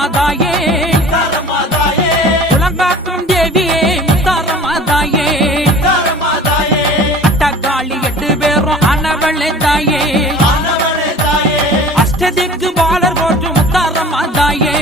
முத்தாரமாதாயே உலங்காக்கும் தேவியே முத்தாரமாதாயே அட்டகாளி 8 பேரும் ஆனவளே தாயே அஷ்டதிக்கு பாலர் போற்றும் முத்தாரமாதாயே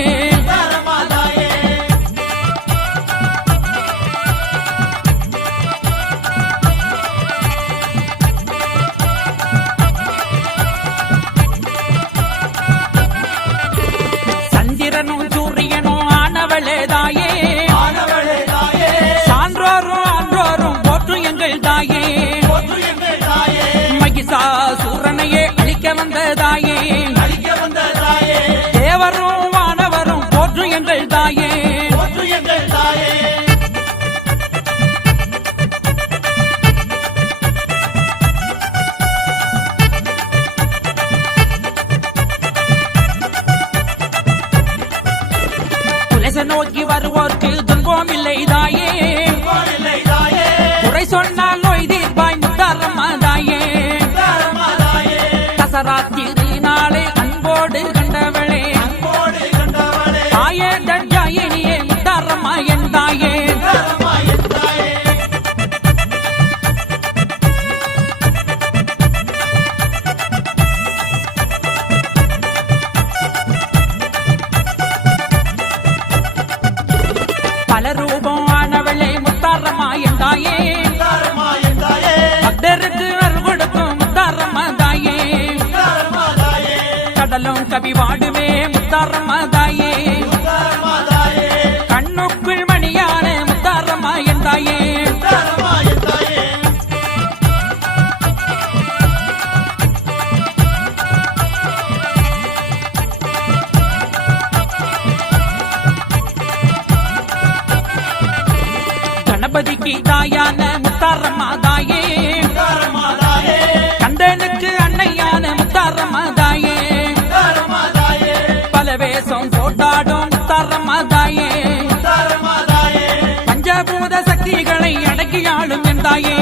சூரியனும் ஆனவளே தாயே சான்றோரும் ஆன்றோரும் போற்றும் எங்கள் தாயே மகிஷாசூரனையே அழிக்க வந்த தாயே தேவரும் வானவரும் போற்றும் எங்கள் தாயே நோக்கி வருவோர்க்கு துன்பம் இல்லை தாயே குறை சொன்னால் நோய் தீர்ப்பாய் முத்தாரமாதாயே தசராத்திரி நாளே அன்போடு கண்டவளே தாயே தட்சாயினியே முத்தாரமாயன் தாயே ரூபம் ஆனவளே முத்தாரமாயன் தாயே பக்தருக்கு அருள் கொடுக்கும் முத்தாரமாதாயே கடலும் கவி வாடுமே முத்தாரமாதாயே கண்ணுக்குள் மணியான முத்தாரமாயன் தாயே கணபதிக்கு தாயான முத்தாரமாதாயே கந்தனுக்கு அன்னையான முத்தாரமாதாயே பல வேஷம் போட்டாடும் முத்தாரமாதாயே பஞ்சபூத சக்திகளை அடக்கியாளும் என் தாயே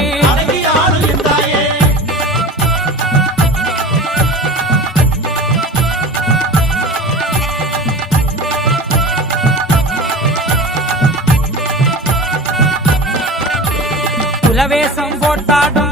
குலவேசம் போட்டாடும்